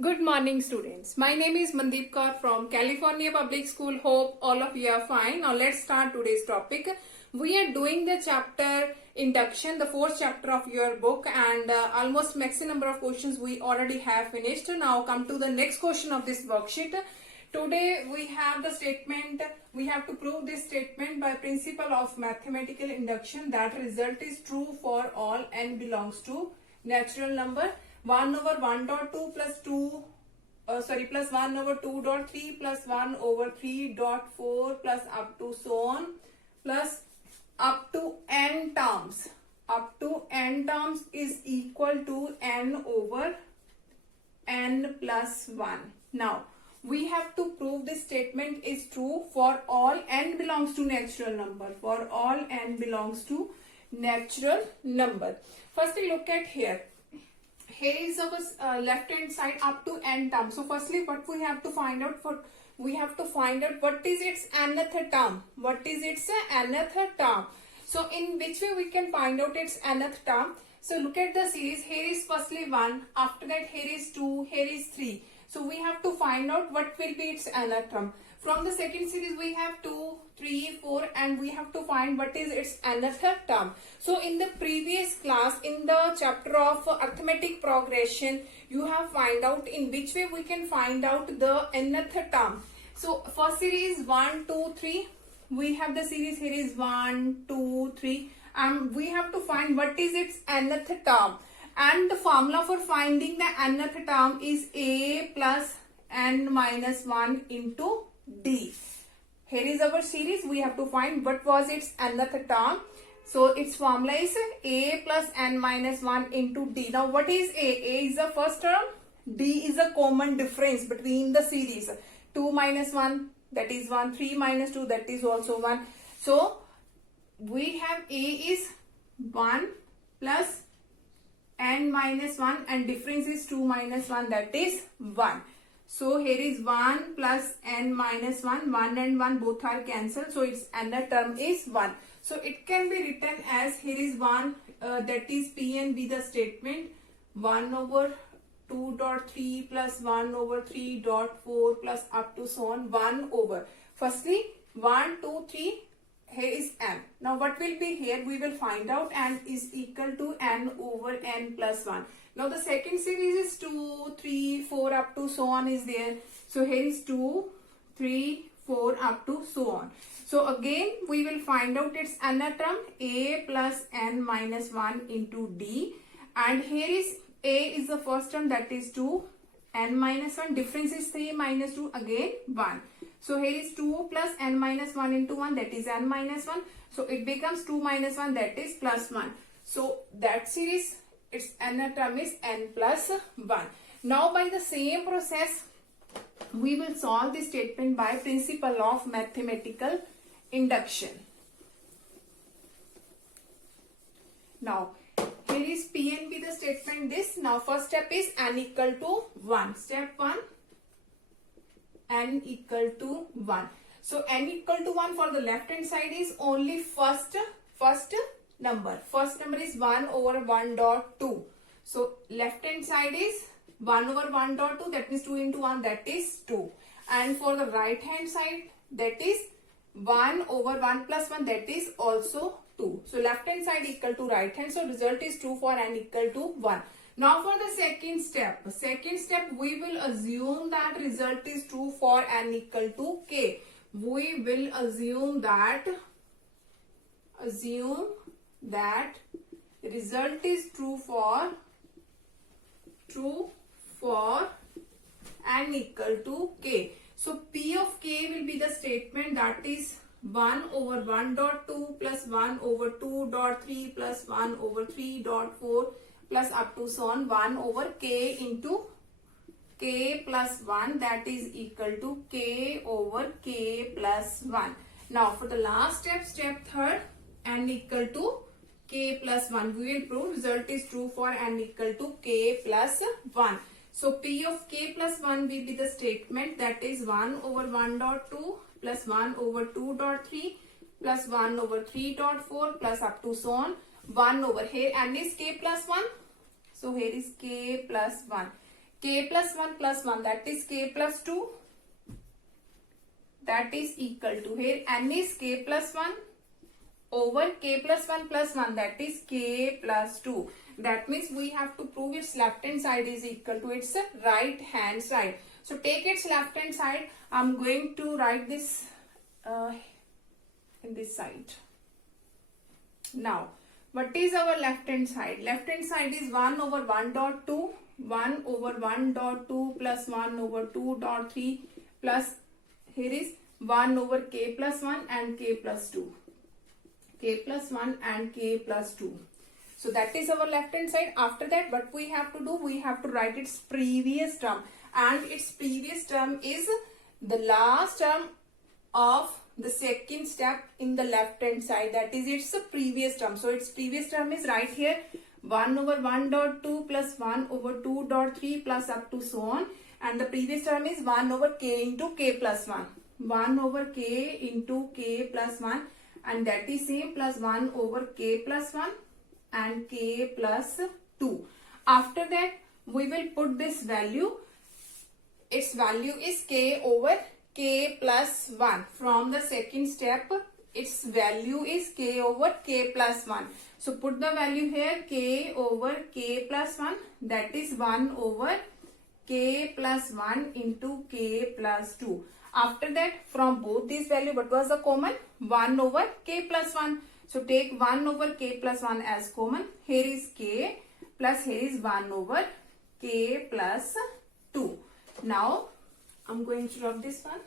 Good morning, students. My name is Mandeep Kaur from California Public School. Hope all of you are fine. Now let's start today's topic. We are doing the chapter induction, the fourth chapter of your book, and almost maximum number of questions we already have finished. Now come to the next question of this worksheet. Today we have the statement, we have to prove this statement by principle of mathematical induction that result is true for all n belongs to natural number. 1 over 1 dot 2 plus 2 plus 1 over 2 dot 3 plus 1 over 3 dot 4 plus up to so on plus up to n terms is equal to n over n plus 1. Now we have to prove this statement is true for all n belongs to natural number. For all n belongs to natural number. Firstly, look at here. Here is our left hand side up to n term. So firstly, what we have to find out, what is its nth term. What is its nth term? So in which way we can find out its nth term? So look at the series. Here is firstly 1. After that here is 2. Here is 3. So we have to find out what will be its nth term. From the second series we have 2, 3, 4 and we have to find what is its nth term. So in the previous class, in the chapter of arithmetic progression, you have find out in which way we can find out the nth term. So first series 1, 2, 3. We have the series here is 1, 2, 3 and we have to find what is its nth term. And the formula for finding the nth term is a plus n minus 1 into d. Here is our series. We have to find what was its nth term. So its formula is a plus n minus 1 into d. Now what is a? A is the first term. D is a common difference between the series. 2 minus 1 that is 1. 3 minus 2 that is also 1. So we have a is 1 plus n minus 1 and difference is 2 minus 1 that is 1. So here is 1 plus n minus 1. 1 and 1 both are cancelled. So its nth term is 1. So it can be written as here is 1 that is P and B the statement 1 over 2 dot 3 plus 1 over 3 dot 4 plus up to so on 1 over. Firstly 1, 2, 3. Here is n. Now what will be here? We will find out n is equal to n over n plus 1. Now the second series is 2, 3, 4 up to so on is there. So here is 2, 3, 4 up to so on. So again we will find out its nth term a plus n minus 1 into d. And here is a is the first term that is 2. N minus 1 difference is 3 minus 2 again 1. So here is 2 plus n minus 1 into 1 that is n minus 1. So it becomes 2 minus 1 that is plus 1. So that series its nth term is n plus 1. Now by the same process we will solve this statement by principle of mathematical induction. Now here is P and B the statement this. Now first step is n equal to 1. Step 1 n equal to 1. So n equal to 1 for the left hand side is only first number. First number is 1 over 1 dot 2. So left hand side is 1 over 1 dot 2 that means 2 into 1 that is 2. And for the right hand side that is 1 over 1 plus 1 that is also 2. So left hand side equal to right hand. So result is 2 for n equal to 1. Now for the second step we will assume that result is true for n equal to k. We will assume that result is true for n equal to k. So P of k will be the statement that is 1 over 1 dot 2 plus 1 over 2 dot 3 plus 1 over 3 dot 4 plus up to so on 1 over k into k plus 1 that is equal to k over k plus 1. Now for the last step third n equal to k plus 1. We will prove result is true for n equal to k plus 1. So P of k plus 1 will be the statement that is 1 over 1 dot 2 plus 1 over 2 dot 3 plus 1 over 3 dot 4 plus up to so on 1 over here n is k plus 1. So here is k plus 1. k plus 1 that is k plus 2 that is equal to, here n is k plus 1 over k plus 1 that is k plus 2. That means we have to prove its left hand side is equal to its right hand side. So take its left hand side. I'm going to write this in this side. Now what is our left hand side? Left hand side is 1 over 1 dot 2, 1 over 1 dot 2 plus 1 over 2 dot 3 plus here is 1 over k plus 1 and k plus 2. K plus 1 and k plus 2. So that is our left hand side. After that what we have to do? We have to write its previous term, and its previous term is the last term of the second step in the left hand side, that is its previous term. So its previous term is right here 1 over 1 dot 2 plus 1 over 2 dot 3 plus up to so on, and the previous term is 1 over k into k plus 1, 1 over k into k plus 1, and that is same plus 1 over k plus 1 and k plus 2. After that we will put this value. Its value is k over k plus 1. From the second step its value is k over k plus 1. So put the value here, k over k plus 1 that is 1 over k plus 1 into k plus 2. After that from both these value what was the common? 1 over k plus 1. So take 1 over k plus 1 as common. Here is k plus here is 1 over k plus 2. Now I'm going to rub this one.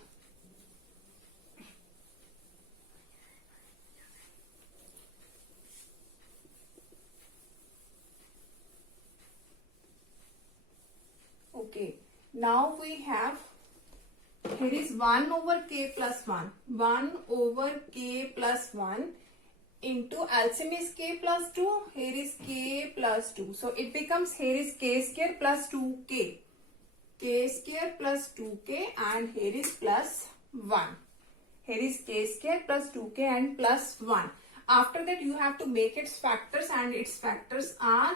Okay, now we have, here is 1 over k plus 1, 1 over k plus 1 into LCM is k plus 2, here is k plus 2. So it becomes, here is k square plus 2k, k square plus 2k, and here is plus 1. Here is k square plus 2k and plus 1. After that you have to make its factors, and its factors are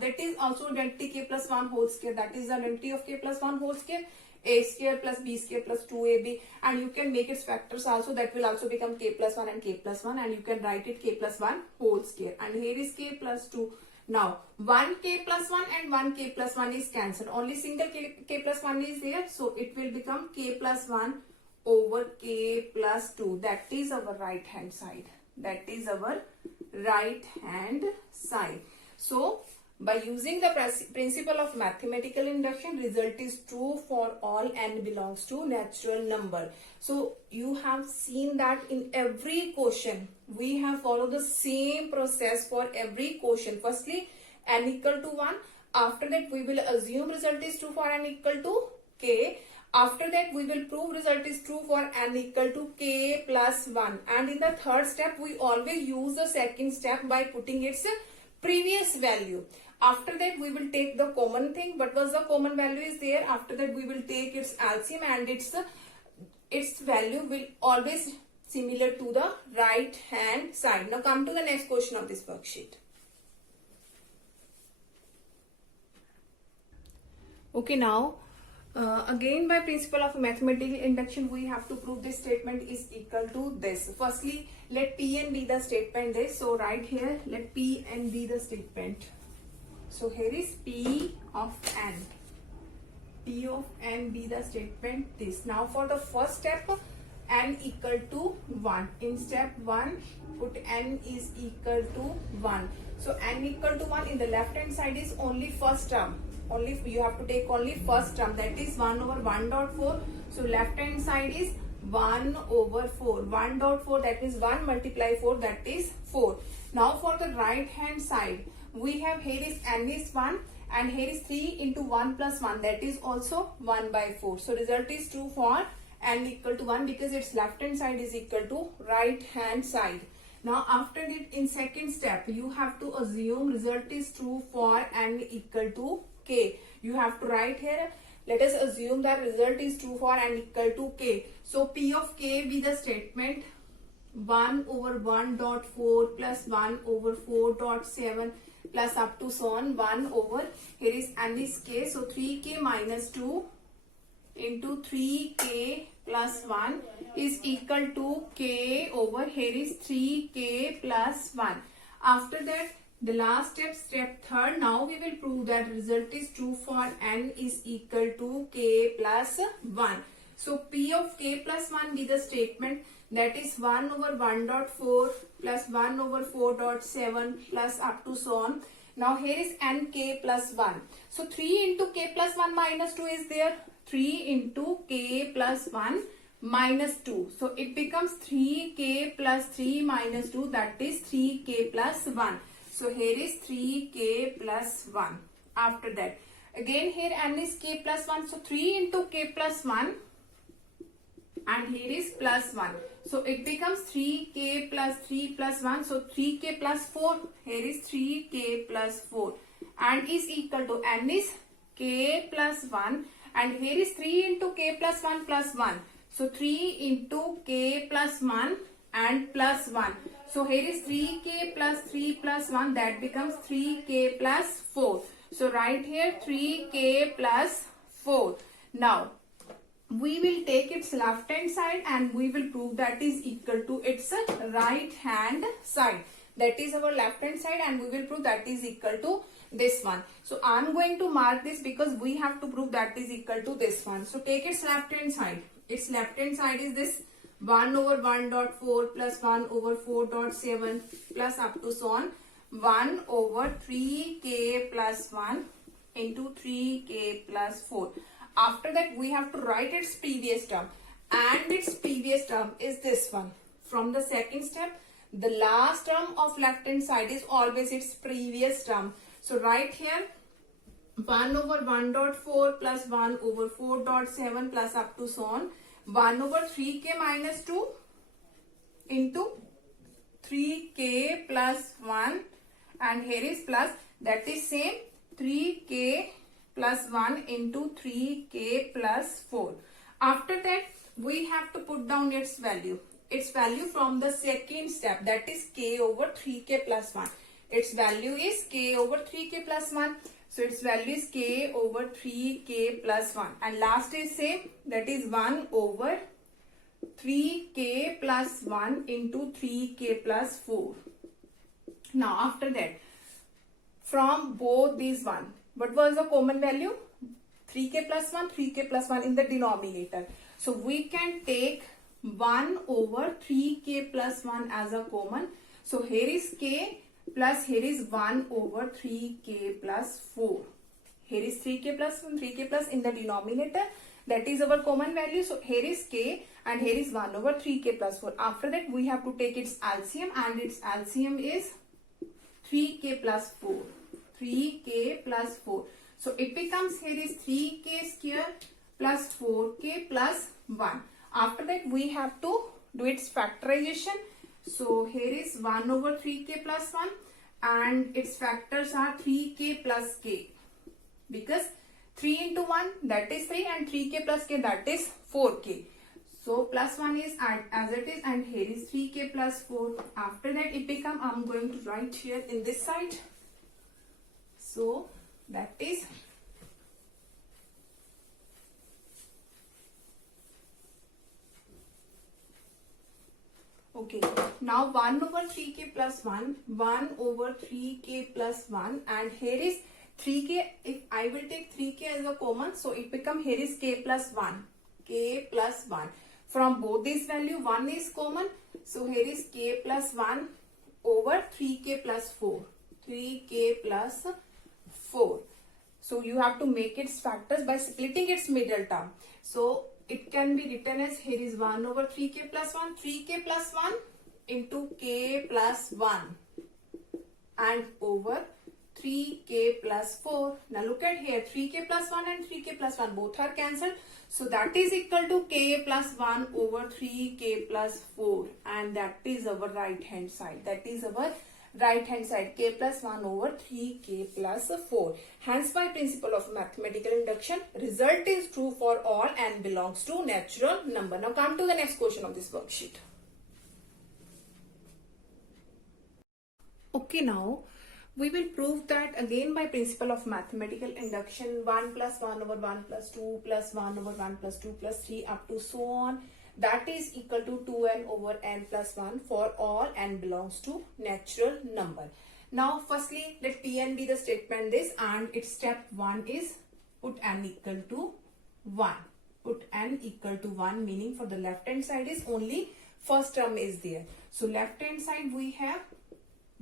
that is also identity k plus 1 whole square, that is the identity of k plus 1 whole square, a square plus b square plus 2ab, and you can make its factors also, that will also become k plus 1 and k plus 1, and you can write it k plus 1 whole square, and here is k plus 2. Now 1k plus 1 and 1k plus 1 is cancelled, only single k plus 1 is there, so it will become k plus 1 over k plus 2. That is our right hand side. That is our right hand side. So by using the principle of mathematical induction, result is true for all n belongs to natural number. So you have seen that in every question we have followed the same process for every question. Firstly n equal to 1. After that we will assume result is true for n equal to k. After that we will prove result is true for n equal to k plus 1. And in the third step we always use the second step by putting its previous value. After that we will take the common thing, what was the common value is there. After that we will take its LCM, and its value will always similar to the right hand side. Now come to the next question of this worksheet. Okay, now again by principle of mathematical induction we have to prove this statement is equal to this. Firstly let Pn be the statement this. So right here let Pn be the statement. So here is P of n. P of n be the statement this. Now for the first step n equal to 1. In step 1 put n is equal to 1. So n equal to 1 in the left hand side is only first term. Only you have to take only first term, that is 1 over 1 dot 4. So left hand side is 1 over 4. 1 dot 4 that is 1 multiply 4 that is 4. Now for the right hand side we have here is n is 1 and here is 3 into 1 plus 1 that is also 1 by 4. So result is true for n equal to 1 because its left hand side is equal to right hand side. Now after that in second step you have to assume result is true for n equal to k. You have to write here, let us assume that result is true for n equal to k. So P of k be the statement 1 over 1 dot 4 plus 1 over 4 dot 7 plus up to so on 1 over, here is n is k, so 3k minus 2 into 3k plus 1 is equal to k over, here is 3k plus 1. After that, the last step, step third, now we will prove that result is true for n is equal to k plus 1. So p of k plus 1 be the statement, that is 1 over 1.4 plus 1 over 4.7 plus up to so on. Now here is nk plus 1. So 3 into k plus 1 minus 2 is there. 3 into k plus 1 minus 2. So it becomes 3k plus 3 minus 2, that is 3k plus 1. So here is 3k plus 1. After that, again here n is k plus 1. So 3 into k plus 1 and here is plus 1. So it becomes 3k plus 3 plus 1. So 3k plus 4. Here is 3k plus 4 and is equal to n is k plus 1 and here is 3 into k plus 1 plus 1. So 3 into k plus 1 and plus 1. So here is 3k plus 3 plus 1, that becomes 3k plus 4. So write here 3k plus 4. Now we will take its left hand side and we will prove that is equal to its right hand side. That is our left hand side and we will prove that is equal to this one. So I am going to mark this because we have to prove that is equal to this one. So take its left hand side. Its left hand side is this 1 over 1.4 plus 1 over 4.7 plus up to so on 1 over 3k plus 1 into 3k plus 4. After that, we have to write its previous term, and its previous term is this one. From the second step, the last term of left hand side is always its previous term. So write here 1 over 1.4 plus 1 over 4.7 plus up to so on 1 over 3k minus 2 into 3k plus 1 and here is plus, that is same 3k plus 1 into 3k plus 4. After that, we have to put down its value. Its value from the second step, that is k over 3k plus 1. Its value is k over 3k plus 1. So its value is k over 3k plus 1. And last is same, that is 1 over 3k plus 1 into 3k plus 4. Now after that, from both these one, what was the common value? 3k plus 1, 3k plus 1 in the denominator. So we can take 1 over 3k plus 1 as a common. So here is k plus here is 1 over 3k plus 4. Here is 3k plus 1, 3k plus in the denominator. That is our common value. So here is k and here is 1 over 3k plus 4. After that, we have to take its LCM and its LCM is 3k plus 4. 3k plus 4. So it becomes here is 3k square plus 4k plus 1. After that, we have to do its factorization. So here is 1 over 3k plus 1 and its factors are 3k plus k. Because 3 into 1 that is 3 and 3k plus k that is 4k. So plus 1 is as it is and here is 3k plus 4. After that it become, I am going to write here in this side. So that is okay. Now 1 over 3k plus 1, 1 over 3k plus 1 and here is 3k. If I will take 3k as a common, so it become here is k plus 1. K plus 1. From both these value 1 is common. So here is k plus 1 over 3k plus 4. 3k plus 4. So you have to make its factors by splitting its middle term. So it can be written as here is 1 over 3k plus 1, 3k plus 1 into k plus 1 and over 3k plus 4. Now look at here, 3k plus 1 and 3k plus 1 both are cancelled. So that is equal to k plus 1 over 3k plus 4 and that is our right hand side. That is our right hand side, k plus 1 over 3k plus 4. Hence by principle of mathematical induction, result is true for all and belongs to natural number. Now come to the next question of this worksheet. Okay, now We will prove that again by principle of mathematical induction. 1 plus 1 over 1 plus 2 plus 1 over 1 plus 2 plus 3 up to so on. That is equal to 2n over n plus 1 for all n belongs to natural number. Now firstly let Pn be the statement this, and its step 1 is put n equal to 1. Put n equal to 1, meaning for the left hand side is only first term is there. So left hand side we have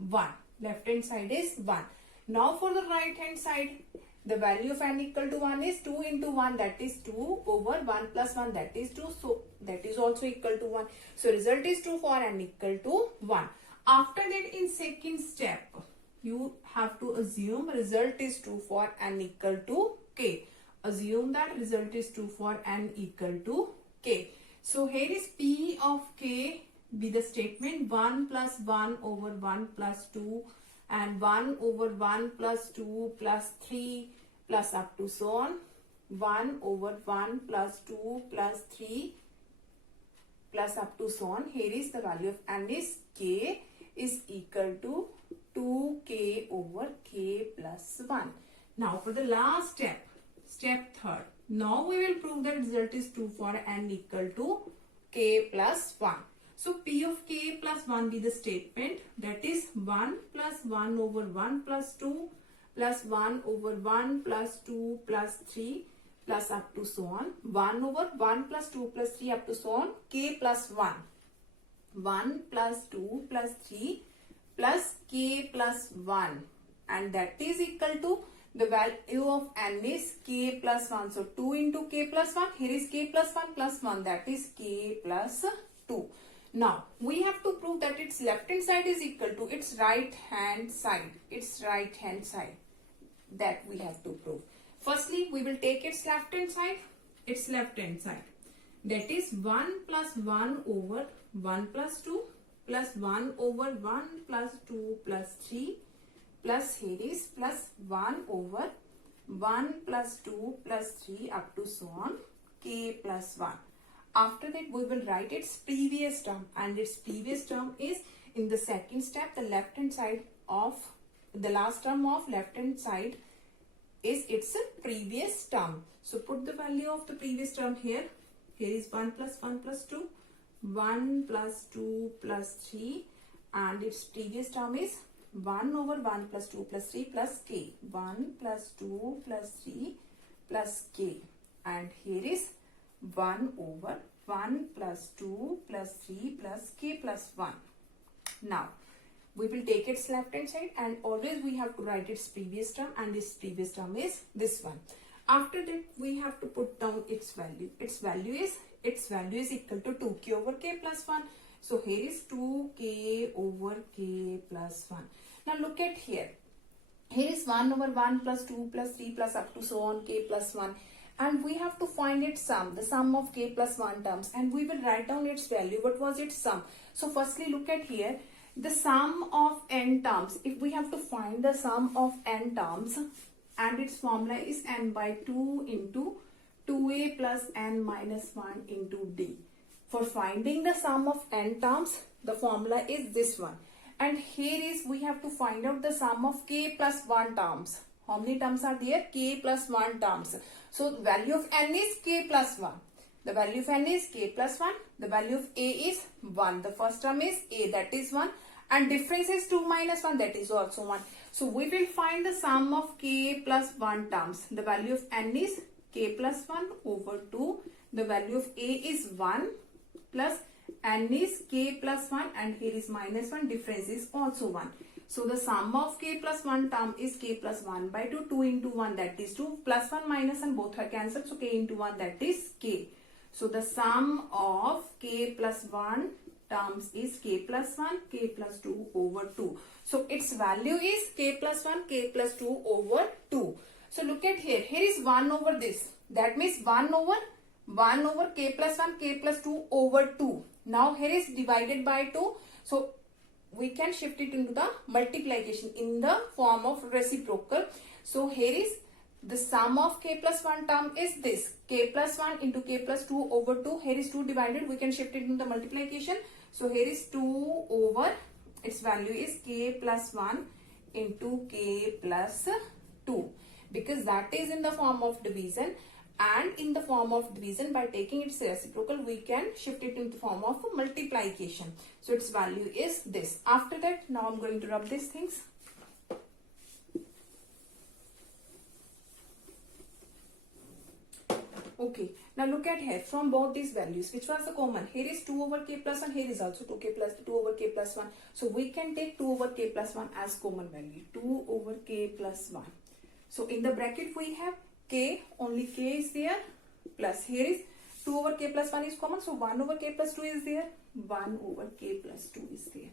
1. Left hand side is 1. Now for the right hand side, the value of n equal to 1 is 2 into 1, that is 2 over 1 plus 1, that is 2. So that is also equal to 1. So result is 2 for n equal to 1. After that, in second step, you have to assume result is 2 for n equal to k. Assume that result is 2 for n equal to k. So here is P of k be the statement 1 plus 1 over 1 plus 2 and 1 over 1 plus 2 plus 3 plus up to so on. 1 over 1 plus 2 plus 3 plus up to so on. Here is the value of n is k is equal to 2k over k plus 1. Now for the last step, step third. Now we will prove that result is 2 for n equal to k plus 1. So P of k plus 1 be the statement, that is 1 plus 1 over 1 plus 2 plus 1 over 1 plus 2 plus 3 plus up to so on. 1 over 1 plus 2 plus 3 up to so on. K plus 1. 1 plus 2 plus 3 plus k plus 1, and that is equal to the value of n is k plus 1. So 2 into k plus 1. Here is k plus 1 plus 1, that is k plus 2. Now we have to prove that its left hand side is equal to its right hand side. Its right hand side, that we have to prove. Firstly, we will take its left hand side. Its left hand side, that is 1 plus 1 over 1 plus 2 plus 1 over 1 plus 2 plus 3 plus here is plus 1 over 1 plus 2 plus 3 up to so on k plus 1. After that we will write its previous term, and its previous term is in the second step, the left hand side of the last term of left hand side is its previous term. So put the value of the previous term here. Here is 1 plus 1 plus 2, 1 plus 2 plus 3, and its previous term is 1 over 1 plus 2 plus 3 plus k. 1 plus 2 plus 3 plus k, and here is 1 over 1 plus 2 plus 3 plus k plus 1. Now we will take its left hand side, and always we have to write its previous term, and its previous term is this one. After that we have to put down its value. Its value is equal to 2k over k plus 1. So here is 2k over k plus 1. Now look at here. Here is 1 over 1 plus 2 plus 3 plus up to so on k plus 1. And we have to find its sum, the sum of k plus 1 terms, and we will write down its value. What was its sum? So firstly look at here, the sum of n terms. If we have to find the sum of n terms, and its formula is n by 2 into 2a plus n minus 1 into d. For finding the sum of n terms, the formula is this one. And here is we have to find out the sum of k plus 1 terms. How many terms are there? K plus 1 terms. So the value of n is k plus 1. The value of n is k plus 1. The value of a is 1. The first term is a, that is 1. And difference is 2 minus 1, that is also 1. So we will find the sum of k plus 1 terms. The value of n is k plus 1 over 2. The value of a is 1 plus n is k plus 1, and here is minus 1. Difference is also 1. So the sum of k plus 1 term is k plus 1 by 2. 2 into 1, that is 2. Plus 1 minus and both are cancelled. So k into 1, that is k. So the sum of k plus 1 terms is k plus 1, k plus 2 over 2. So its value is k plus 1, k plus 2 over 2. So look at here. Here is 1 over this. That means 1 over k plus 1, k plus 2 over 2. Now here is divided by 2. So we can shift it into the multiplication in the form of reciprocal. So here is the sum of k plus 1 term is this. K plus 1 into k plus 2 over 2. Here is 2 divided. We can shift it into the multiplication. So here is 2 over, its value is k plus 1. into k plus 2, because that is in the form of division, and in the form of division, by taking its reciprocal, we can shift it into the form of multiplication. So its value is this. After that, now I'm going to rub these things. Okay, now look at here, from both these values, which was the common? Here is 2 over k plus 1, here is also 2 over k plus 1. So we can take 2 over k plus 1 as common value, 2 over k plus 1. So in the bracket we have k, only k is there, plus here is 2 over k plus 1 is common, so 1 over k plus 2 is there, 1 over k plus 2 is there.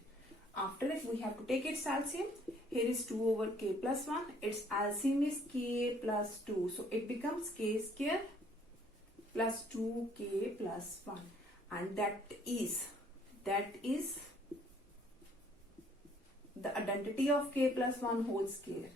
After that, we have to take its LCM. Here is 2 over k plus 1, its LCM is k plus 2, so it becomes k square plus 2k plus 1, and that is the identity of k plus 1 whole square.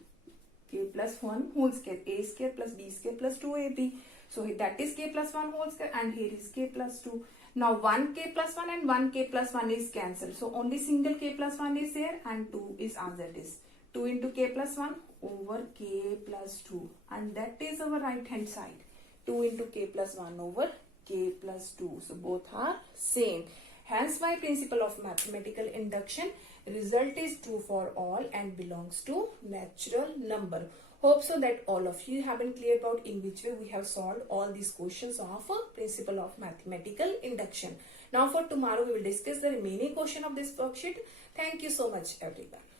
K plus 1 whole square, a square plus b square plus 2ab. So that is k plus 1 whole square, and here is k plus 2. Now 1k plus 1 and 1k plus 1 is cancelled. So only single k plus 1 is there, and 2 is as it is. 2 into k plus 1 over k plus 2, and that is our right hand side. 2 into k plus 1 over k plus 2. So both are same. Hence, by principle of mathematical induction, result is true for all and belongs to natural number. Hope so that all of you have been clear about in which way we have solved all these questions of principle of mathematical induction. Now for tomorrow, we will discuss the remaining question of this worksheet. Thank you so much, everyone.